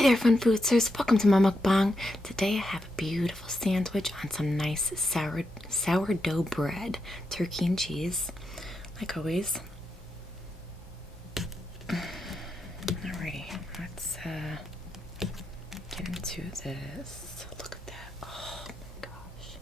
Hey there, fun foodsters. Welcome to my mukbang. Today I have a beautiful sandwich on some nice sourdough bread, turkey and cheese, like always. Alrighty, let's get into this. Look at that. Oh my gosh.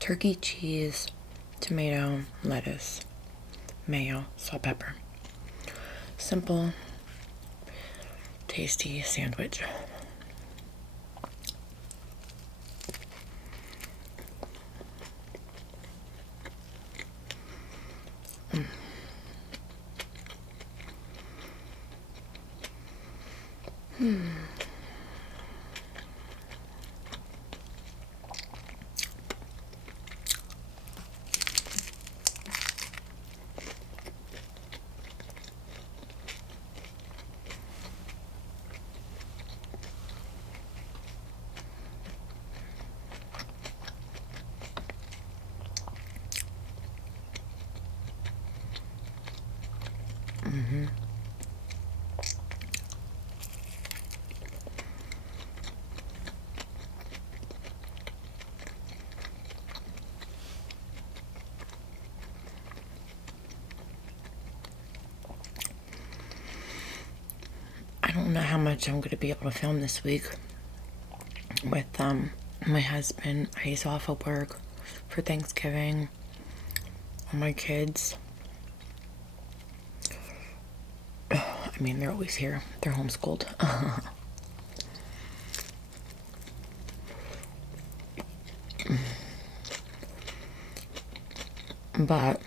Turkey, cheese, tomato, lettuce, mayo, salt, pepper. Simple, tasty sandwich. I don't know how much I'm going to be able to film this week with my husband. He's off of work for Thanksgiving. All my kids, I mean, they're always here. They're homeschooled. But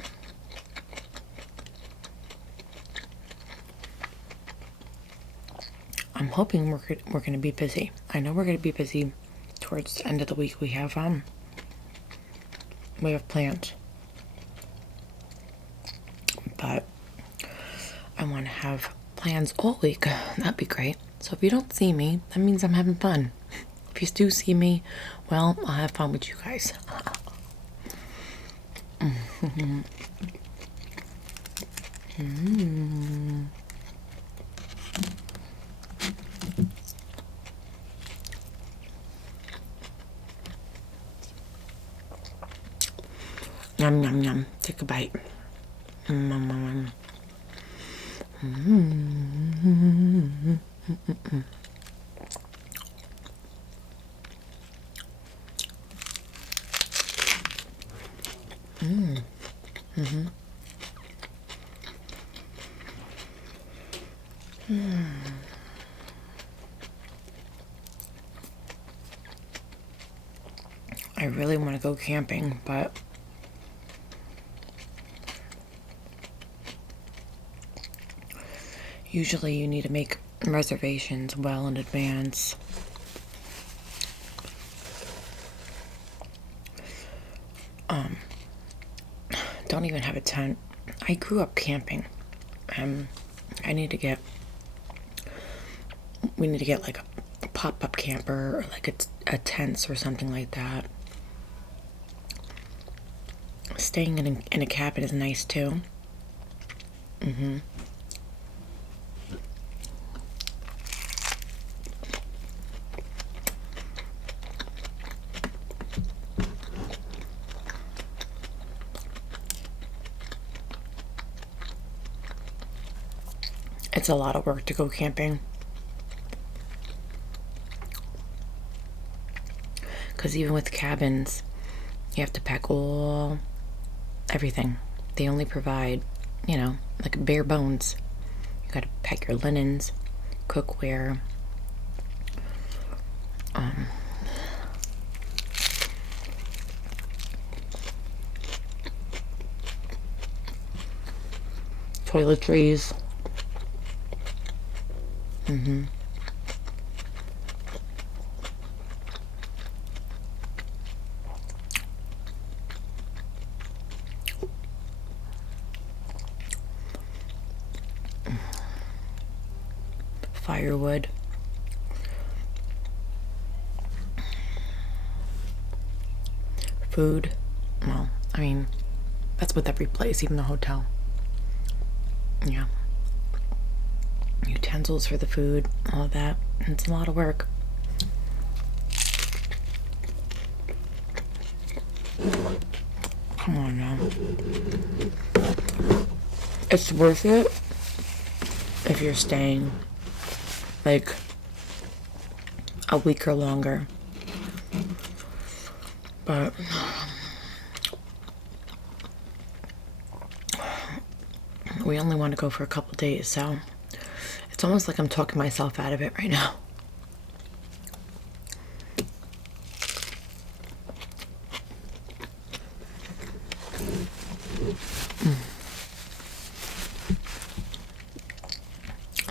I'm hoping we're going to be busy. I know we're going to be busy towards the end of the week. We have plans, but I want to have plans all week. That'd be great. So if you don't see me, that means I'm having fun. If you do see me, well, I'll have fun with you guys. Yum, yum, yum. Take a bite. I really want to go camping, but usually you need to make reservations well in advance. Don't even have a tent. I grew up camping. I need to get, we need to get like a pop-up camper or like a tent or something like that. Staying in a cabin is nice too. It's a lot of work to go camping. Because even with cabins, you have to pack everything. They only provide, like bare bones. You gotta pack your linens, cookware, toiletries. Firewood. Food. Well, I mean, that's with every place, even the hotel. Yeah. Utensils for the food, all of that. It's a lot of work. Come on now. It's worth it if you're staying like a week or longer. But we only want to go for a couple days, so it's almost like I'm talking myself out of it right now.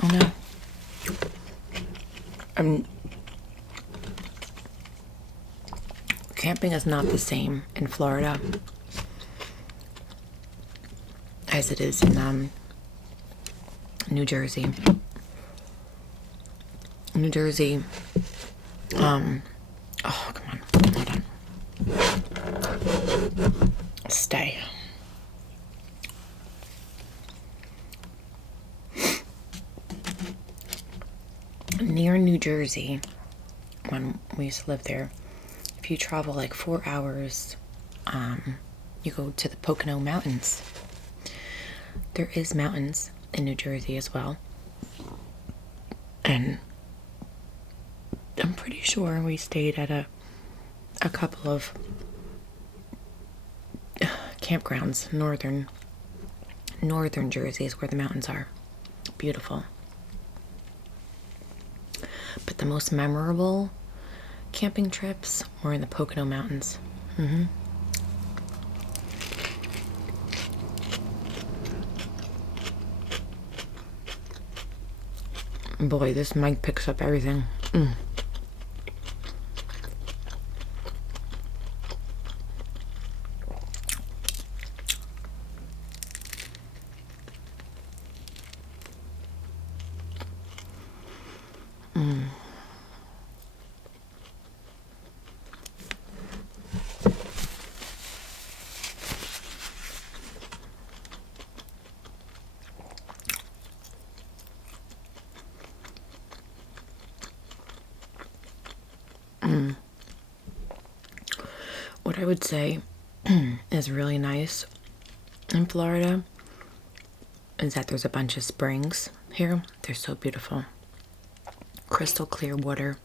Oh no. Camping is not the same in Florida as it is in New Jersey. New Jersey, oh, come on, hold on. Stay. Near New Jersey, when we used to live there, if you travel like 4 hours, you go to the Pocono Mountains. There is mountains in New Jersey as well. And I'm pretty sure we stayed at a couple of campgrounds. Northern Jersey is where the mountains are. Beautiful. But the most memorable camping trips were in the Pocono Mountains. Boy, this mic picks up everything. What I would say is really nice in Florida is that there's a bunch of springs here. They're so beautiful. Crystal clear water.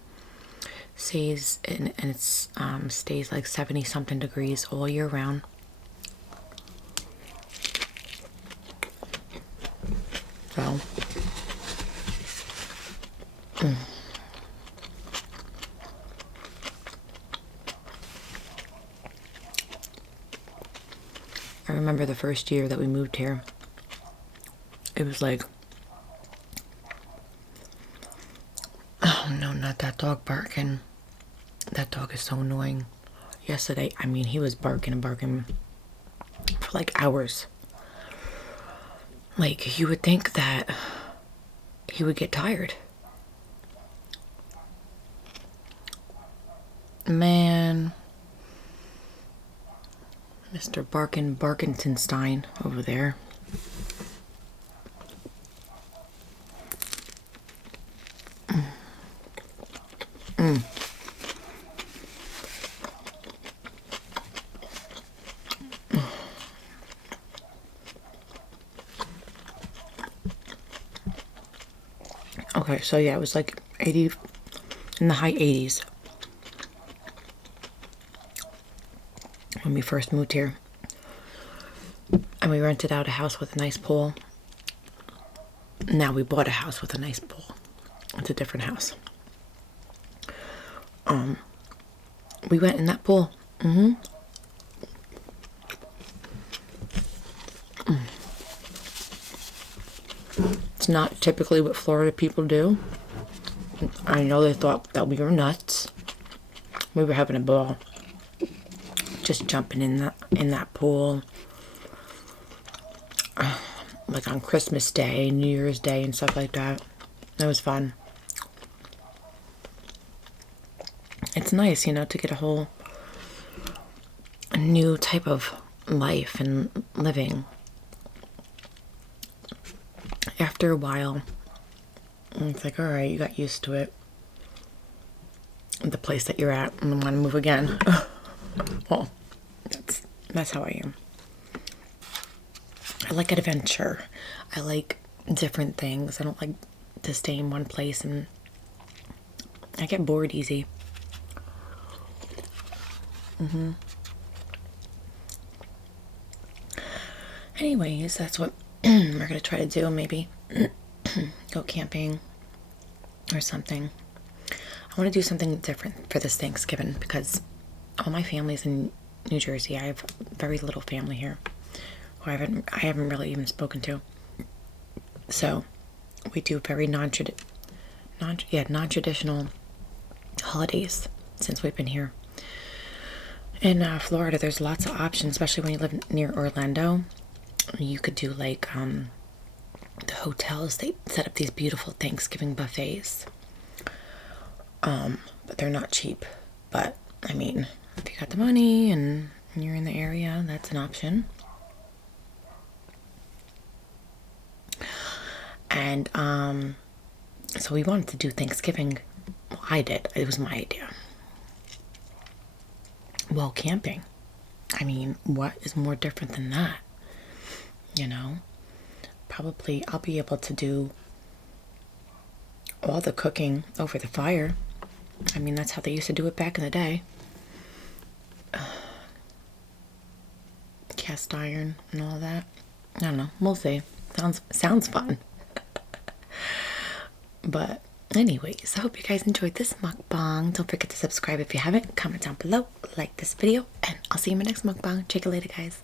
Stays and it's stays like 70 something degrees all year round. So I remember the first year that we moved here. It was like Oh no, not that dog barking. That dog is so annoying. Yesterday, I mean, he was barking and barking for like hours. Like, you would think that he would get tired. Man. Mr. Barkenstenstein over there. Okay, so yeah, it was like 80, in the high 80s when we first moved here. And we rented out a house with a nice pool. Now we bought a house with a nice pool. It's a different house. We went in that pool. It's not typically what Florida people do. I know they thought that we were nuts. We were having a ball. Just jumping in that pool. Like on Christmas Day, New Year's Day, and stuff like that. It was fun. It's nice, you know, to get a new type of life and living. After a while, it's like, all right, you got used to it. The place that you're at, and want to move again. Well, that's how I am. I like adventure. I like different things. I don't like to stay in one place, and I get bored easy. Anyways, that's what we're gonna try to do. Maybe go camping or something. I want to do something different for this Thanksgiving because all my family's in New Jersey. I have very little family here who I haven't really even spoken to. So we do very non-traditional holidays since we've been here. In Florida, there's lots of options, especially when you live near Orlando. You could do like the hotels. They set up these beautiful Thanksgiving buffets. But they're not cheap. But I mean, if you got the money and you're in the area, that's an option. And so we wanted to do Thanksgiving. Well, I did. It was my idea. Well, camping. I mean, what is more different than that? You know? Probably I'll be able to do all the cooking over the fire. I mean, that's how they used to do it back in the day. Cast iron and all that. I don't know. We'll see. Sounds fun. But anyways, I hope you guys enjoyed this mukbang. Don't forget to subscribe if you haven't. Comment down below. Like this video. And I'll see you in my next mukbang. Check you later, guys.